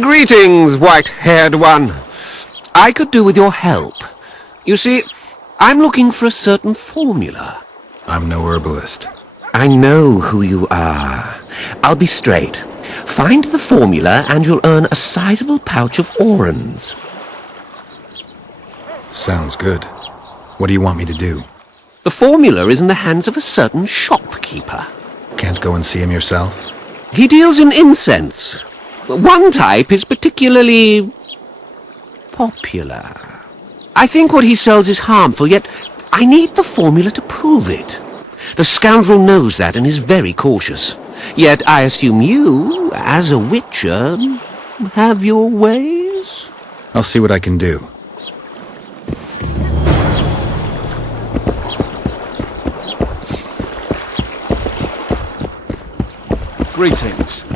Greetings, white-haired one. I could do with your help. You see, I'm looking for a certain formula. I'm no herbalist. I know who you are. I'll be straight. Find the formula and you'll earn a sizable pouch of orans. Sounds good. What do you want me to do? The formula is in the hands of a certain shopkeeper. Can't go and see him yourself? He deals in incense. One type is particularly popular. I think what he sells is harmful, yet I need the formula to prove it. The scoundrel knows that and is very cautious. Yet I assume you, as a witcher, have your ways? I'll see what I can do. Greetings.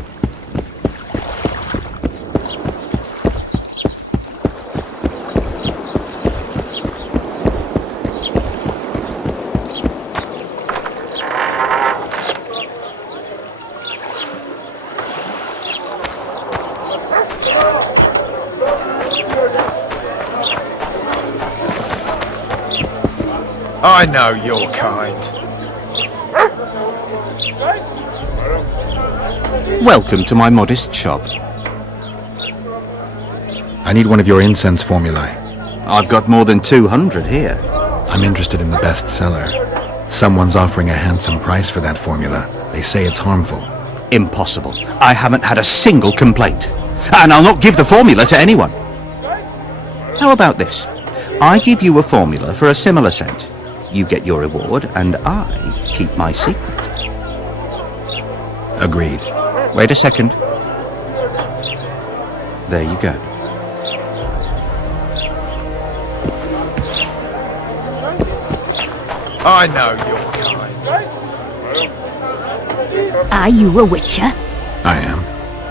I know your kind. Welcome to my modest shop. I need one of your incense formulae. I've got more than 200 here. I'm interested in the best seller. Someone's offering a handsome price for that formula. They say it's harmful. Impossible. I haven't had a single complaint. And I'll not give the formula to anyone. How about this? I give you a formula for a similar scent. You get your reward, and I keep my secret. Agreed. Wait a second. There you go. I know your kind. Are you a witcher? I am.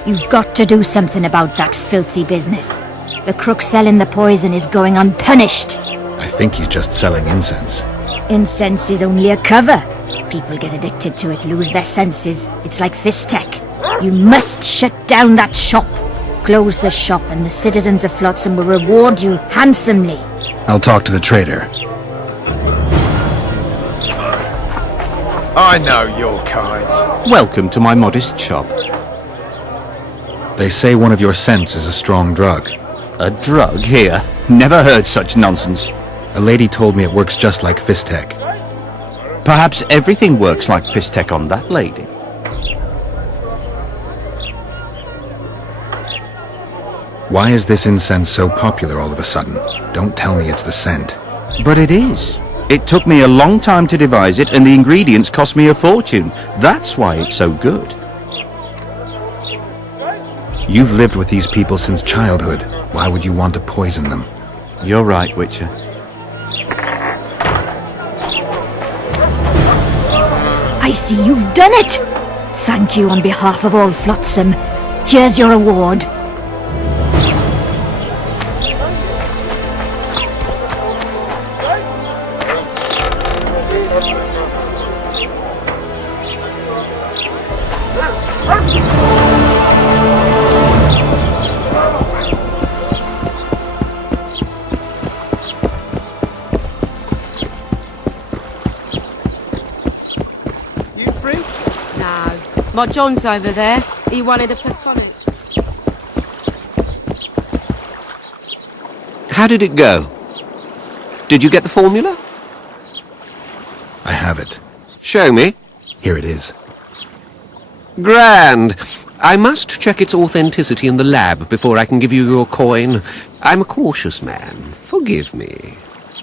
You've got to do something about that filthy business. The crook selling the poison is going unpunished. I think he's just selling incense. Incense is only a cover. People get addicted to it, lose their senses. It's like Fistech. You must shut down that shop. Close the shop and the citizens of Flotsam will reward you handsomely. I'll talk to the trader. I know your kind. Welcome to my modest shop. They say one of your scents is a strong drug. A drug here? Never heard such nonsense. A lady told me it works just like Fistech. Perhaps everything works like Fistech on that lady. Why is this incense so popular all of a sudden? Don't tell me it's the scent. But it is. It took me a long time to devise it, and the ingredients cost me a fortune. That's why it's so good. You've lived with these people since childhood. Why would you want to poison them? You're right, Witcher. I see you've done it! Thank you on behalf of all Flotsam. Here's your reward. My John's over there. He wanted a platonic. How did it go? Did you get the formula? I have it. Show me. Here it is. Grand. I must check its authenticity in the lab before I can give you your coin. I'm a cautious man. Forgive me.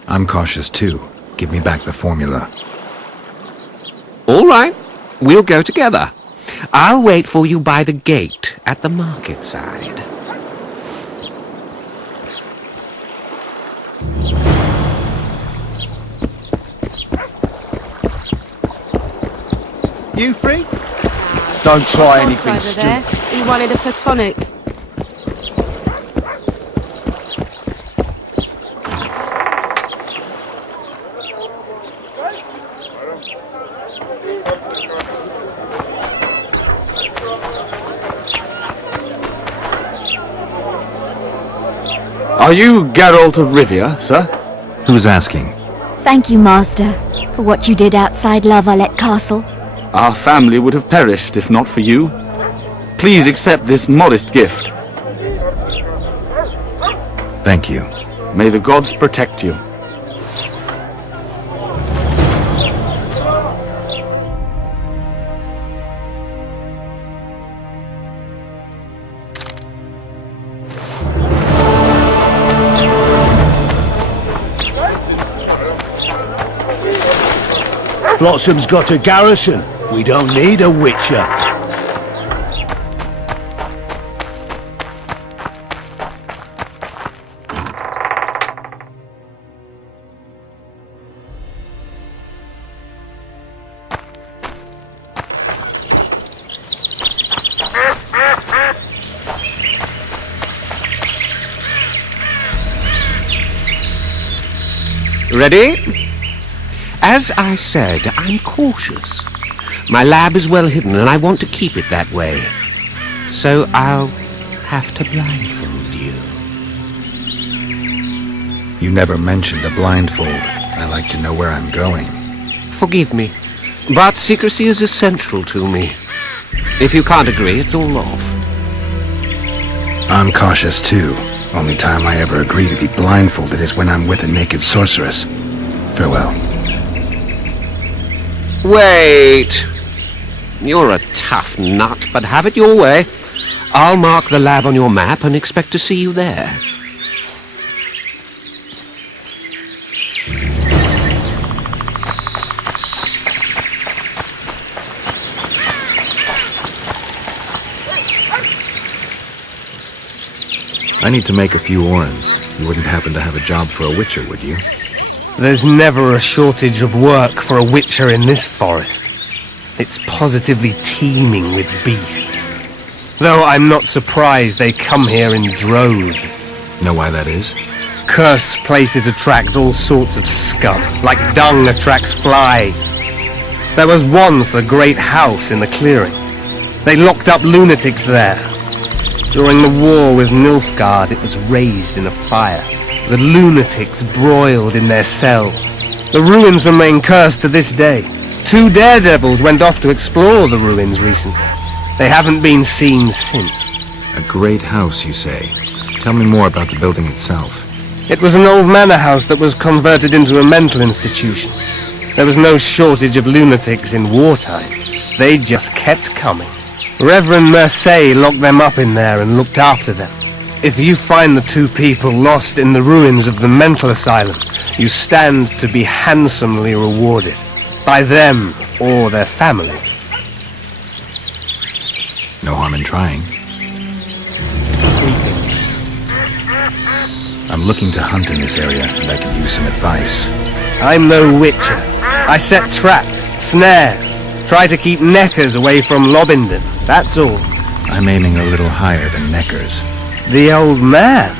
I'm cautious too. Give me back the formula. All right. We'll go together. I'll wait for you by the gate at the market side. You free? Don't try anything Over there. stupid. He wanted a platonic. Are you Geralt of Rivia, sir? Who's asking? Thank you, Master, for what you did outside La Valette Castle. Our family would have perished if not for you. Please accept this modest gift. Thank you. May the gods protect you. Flotsam's got a garrison. We don't need a witcher. Ready? As I said, I'm cautious. My lab is well hidden, and I want to keep it that way. So I'll have to blindfold you. You never mentioned a blindfold. I like to know where I'm going. Forgive me, but secrecy is essential to me. If you can't agree, it's all off. I'm cautious too. Only time I ever agree to be blindfolded is when I'm with a naked sorceress. Farewell. Wait! You're a tough nut, but have it your way. I'll mark the lab on your map and expect to see you there. I need to make a few orens. You wouldn't happen to have a job for a witcher, would you? There's never a shortage of work for a witcher in this forest. It's positively teeming with beasts. Though I'm not surprised they come here in droves. Know why that is? Cursed places attract all sorts of scum, like dung attracts flies. There was once a great house in the clearing. They locked up lunatics there. During the war with Nilfgaard, it was raised in a fire. The lunatics broiled in their cells. The ruins remain cursed to this day. 2 daredevils went off to explore the ruins recently. They haven't been seen since. A great house, you say. Tell me more about the building itself. It was an old manor house that was converted into a mental institution. There was no shortage of lunatics in wartime. They just kept coming. Reverend Mercey locked them up in there and looked after them. If you find the 2 people lost in the ruins of the mental asylum, you stand to be handsomely rewarded. By them or their families. No harm in trying. I'm looking to hunt in this area, and I could use some advice. I'm no witcher. I set traps, snares, try to keep neckers away from Lobindon, that's all. I'm aiming a little higher than Neckers. The old man?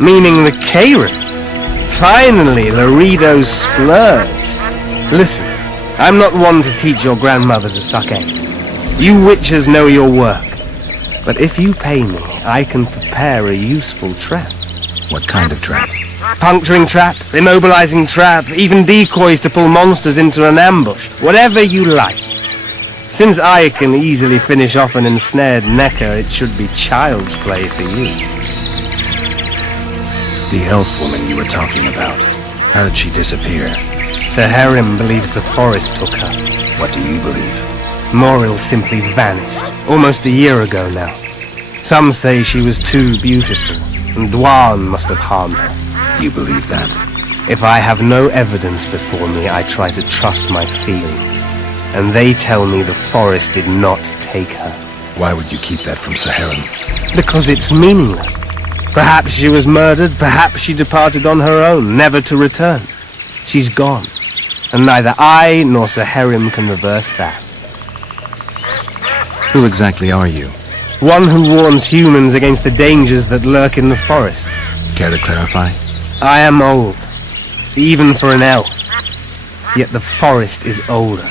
Meaning the Karen? Finally, Laredo's splurge. Listen, I'm not one to teach your grandmother to suck eggs. You witchers know your work. But if you pay me, I can prepare a useful trap. What kind of trap? Puncturing trap, immobilizing trap, even decoys to pull monsters into an ambush. Whatever you like. Since I can easily finish off an ensnared Necker, it should be child's play for you. The elf woman you were talking about. How did she disappear? Sir Herim believes the forest took her. What do you believe? Moril simply vanished, almost a year ago now. Some say she was too beautiful, and Dwan must have harmed her. You believe that? If I have no evidence before me, I try to trust my feelings. And they tell me the forest did not take her. Why would you keep that from Saharan? Because it's meaningless. Perhaps she was murdered, perhaps she departed on her own, never to return. She's gone, and neither I nor Saharim can reverse that. Who exactly are you? One who warns humans against the dangers that lurk in the forest. Care to clarify? I am old, even for an elf. Yet the forest is older.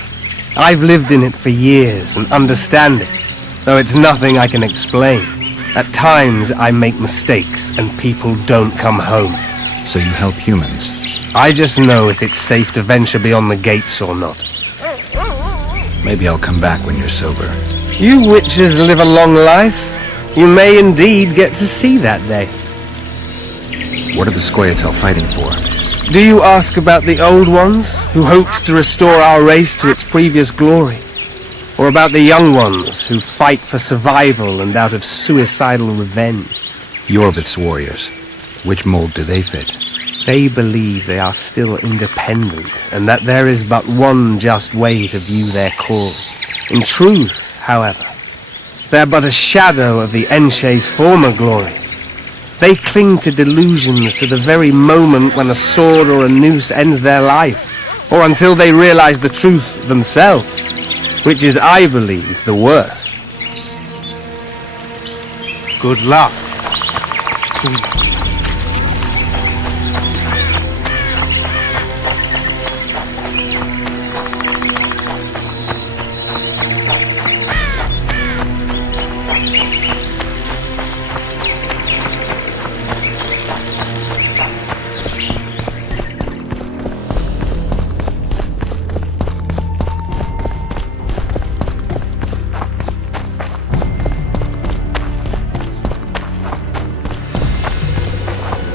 I've lived in it for years and understand it, though it's nothing I can explain. At times I make mistakes and people don't come home. So you help humans? I just know if it's safe to venture beyond the gates or not. Maybe I'll come back when you're sober. You witches live a long life. You may indeed get to see that day. What are the Scoia'tael fighting for? Do you ask about the old ones, who hoped to restore our race to its previous glory? Or about the young ones, who fight for survival and out of suicidal revenge? Yorvith's warriors. Which mold do they fit? They believe they are still independent, and that there is but one just way to view their cause. In truth, however, they're but a shadow of the Enshe's former glory. They cling to delusions to the very moment when a sword or a noose ends their life, or until they realize the truth themselves, which is, I believe, the worst. Good luck.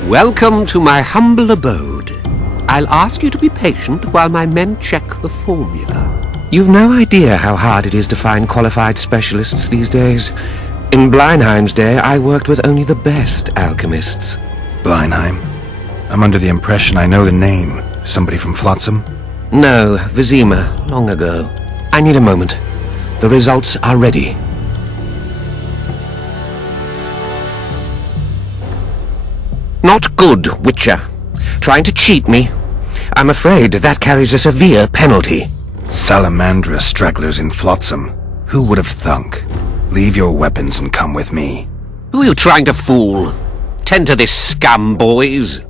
Welcome to my humble abode. I'll ask you to be patient while my men check the formula. You've no idea how hard it is to find qualified specialists these days. In Bleinheim's day, I worked with only the best alchemists. Bleinheim? I'm under the impression I know the name. Somebody from Flotsam? No, Vizima, long ago. I need a moment. The results are ready. Not good, Witcher. Trying to cheat me. I'm afraid that carries a severe penalty. Salamandra stragglers in Flotsam. Who would have thunk? Leave your weapons and come with me. Who are you trying to fool? Tend to this scum, boys.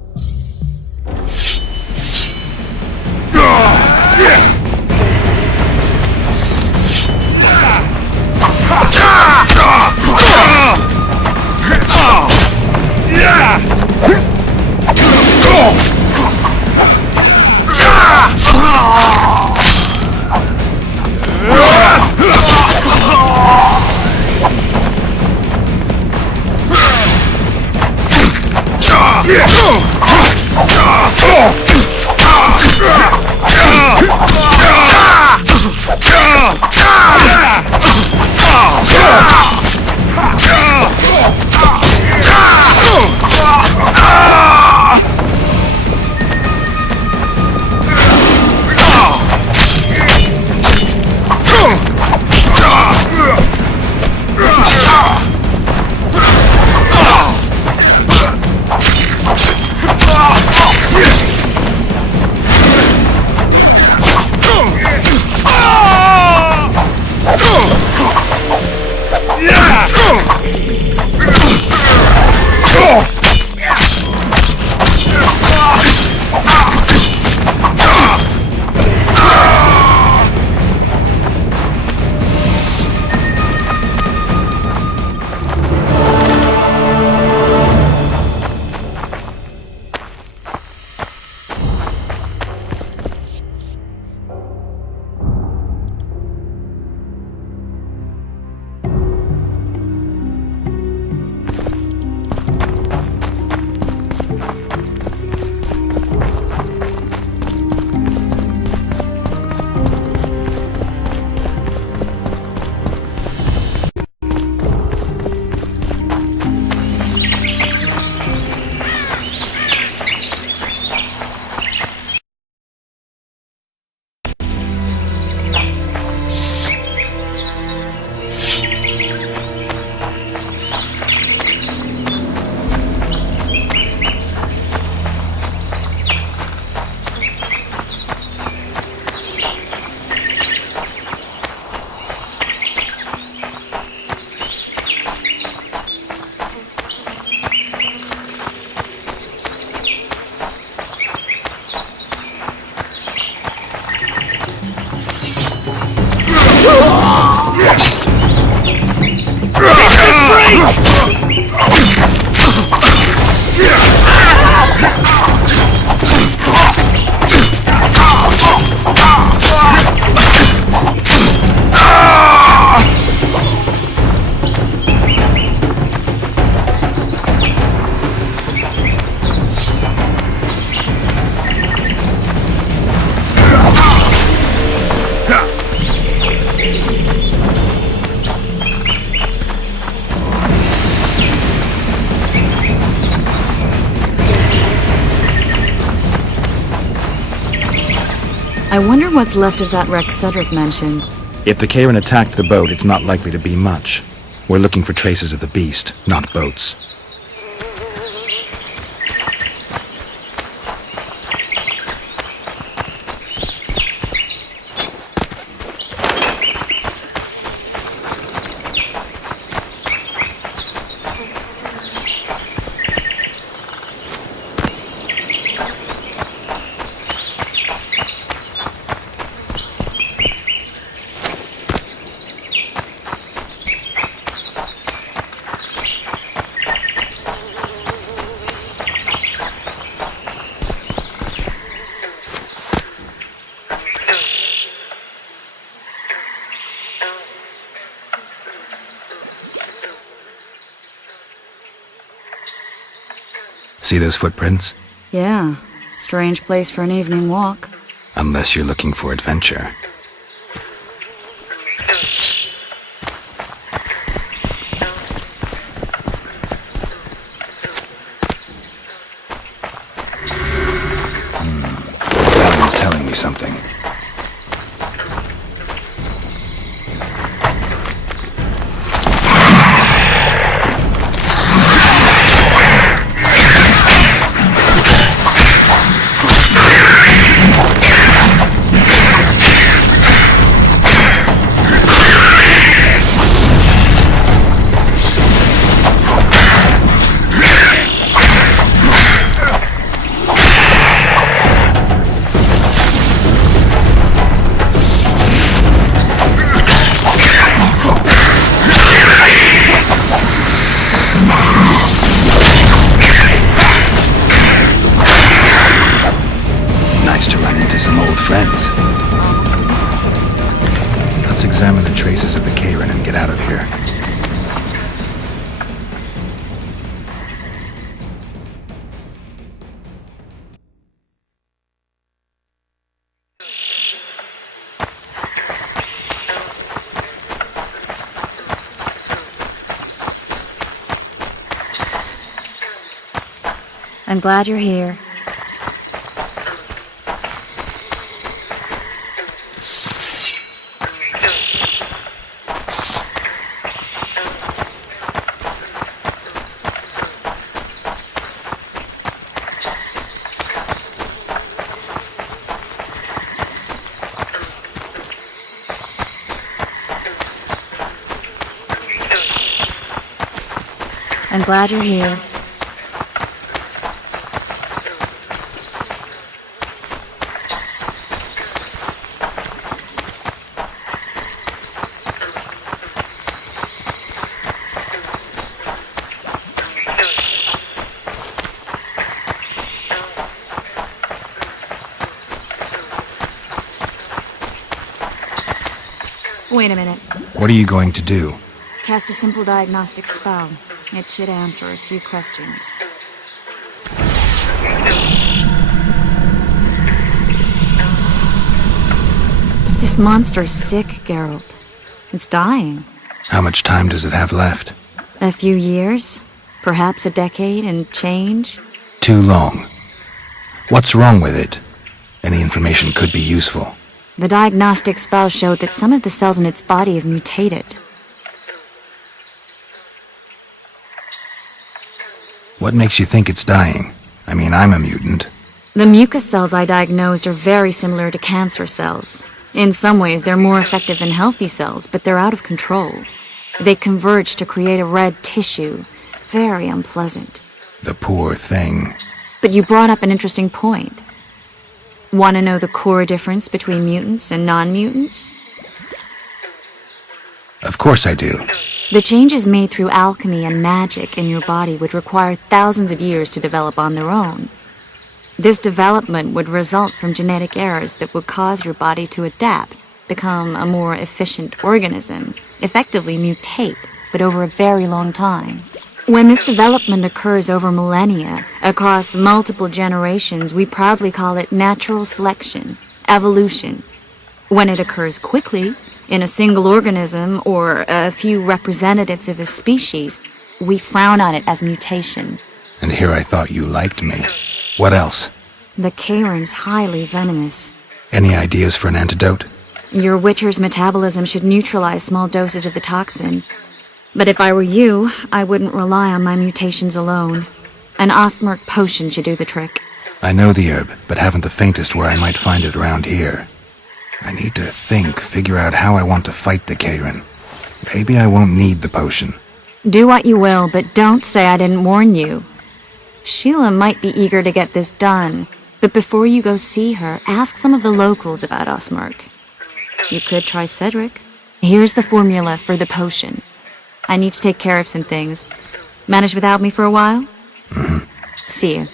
I wonder what's left of that wreck Cedric mentioned. If the Karen attacked the boat, it's not likely to be much. We're looking for traces of the beast, not boats. See those footprints? Yeah, strange place for an evening walk. Unless you're looking for adventure. That one's telling me something. Friends. Let's examine the traces of the Karen and get out of here. I'm glad you're here. I'm glad you're here. Wait a minute. What are you going to do? Cast a simple diagnostic spell. It should answer a few questions. This monster's sick, Geralt. It's dying. How much time does it have left? A few years? Perhaps a decade and change? Too long. What's wrong with it? Any information could be useful. The diagnostic spell showed that some of the cells in its body have mutated. What makes you think it's dying? I mean, I'm a mutant. The mucus cells I diagnosed are very similar to cancer cells. In some ways, they're more effective than healthy cells, but they're out of control. They converge to create a red tissue. Very unpleasant. The poor thing. But you brought up an interesting point. Want to know the core difference between mutants and non-mutants? Of course I do. The changes made through alchemy and magic in your body would require thousands of years to develop on their own. This development would result from genetic errors that would cause your body to adapt, become a more efficient organism, effectively mutate, but over a very long time. When this development occurs over millennia, across multiple generations, we proudly call it natural selection, evolution. When it occurs quickly, in a single organism or a few representatives of a species, we frown on it as mutation. And here I thought you liked me. What else? The Karen's highly venomous. Any ideas for an antidote? Your Witcher's metabolism should neutralize small doses of the toxin. But if I were you, I wouldn't rely on my mutations alone. An Ostmark potion should do the trick. I know the herb, but haven't the faintest where I might find it around here. I need to figure out how I want to fight the Karen. Maybe I won't need the potion. Do what you will, but don't say I didn't warn you. Sheila might be eager to get this done, but before you go see her, ask some of the locals about Ostmark. You could try Cedric. Here's the formula for the potion. I need to take care of some things. Manage without me for a while? See you.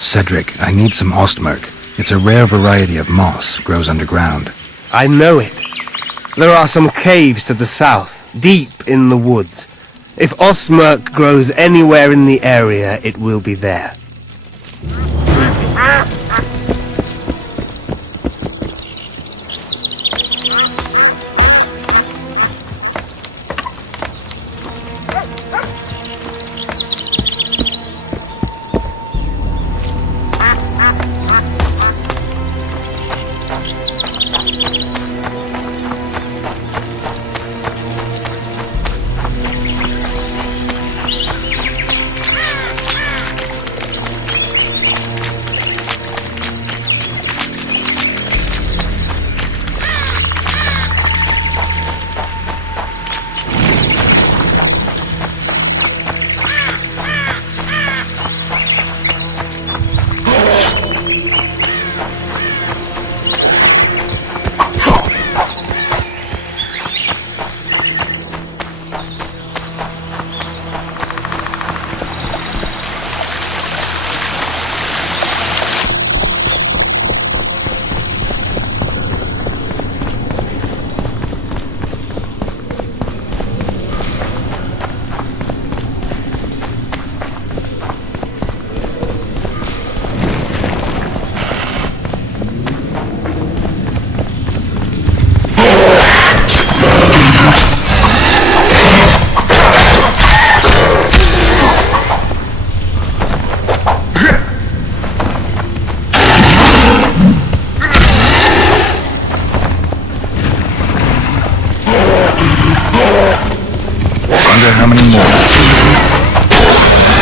Cedric, I need some Ostmark. It's a rare variety of moss, grows underground. I know it. There are some caves to the south, deep in the woods. If Ostmark grows anywhere in the area, it will be there. more.